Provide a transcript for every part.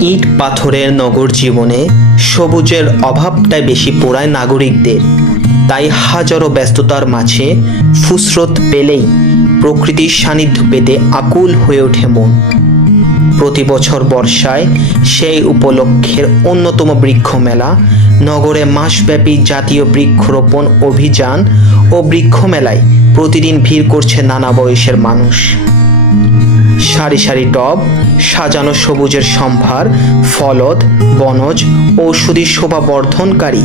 ইট পাথরের নগর জীবনে সবুজের অভাবটাই বেশি পোড়ায় নাগরিকদের। তাই হাজারো ব্যস্ততার মাঝে ফুসরত পেলেই প্রকৃতির সান্নিধ্য পেতে আকুল হয়ে ওঠে মন। প্রতি বছর বর্ষায় সেই উপলক্ষের অন্যতম বৃক্ষ মেলা, নগরে মাসব্যাপী জাতীয় বৃক্ষরোপণ অভিযান ও বৃক্ষ মেলায় প্রতিদিন ভিড় করছে নানা বয়সের মানুষ। সারি সারি টব, সাজানো সবুজের সম্ভার, ফলদ, বনজ, ঔষধি শোভা বর্ধনকারী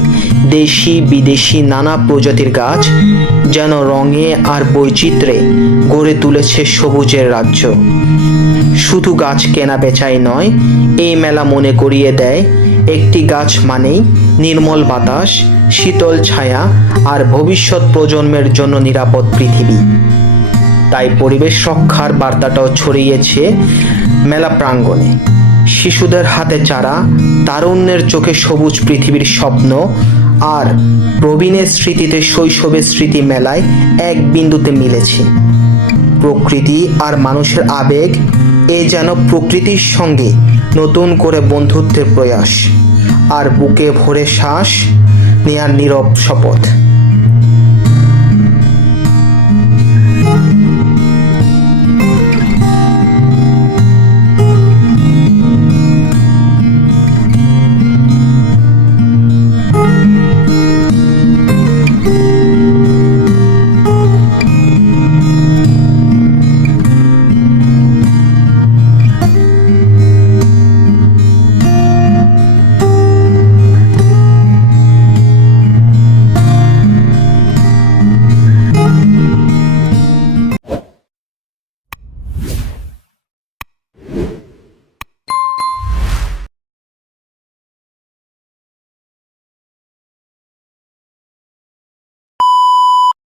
দেশি বিদেশি নানা প্রজাতির গাছ যেন রঙে আর বৈচিত্র্যে গড়ে তুলেছে সবুজের রাজ্য। শুধু গাছ কেনা বেচাই নয়, এই মেলা মনে করিয়ে দেয় একটি গাছ মানেই নির্মল বাতাস, শীতল ছায়া আর ভবিষ্যৎ প্রজন্মের জন্য নিরাপদ পৃথিবী। তাই পরিবেশ রক্ষার বার্তাটাও ছড়িয়েছে মেলা প্রাঙ্গণে। শিশুদের হাতে চারা, তারুণ্যের চোখে সবুজ পৃথিবীর স্বপ্ন আর প্রবীণের স্মৃতিতে শৈশবের স্মৃতি মেলায় এক বিন্দুতে মিলেছে। প্রকৃতি আর মানুষের আবেগ, এ যেন প্রকৃতির সঙ্গে নতুন করে বন্ধুত্বের প্রয়াস আর বুকে ভরে শ্বাস নেয়ার নীরব শপথ।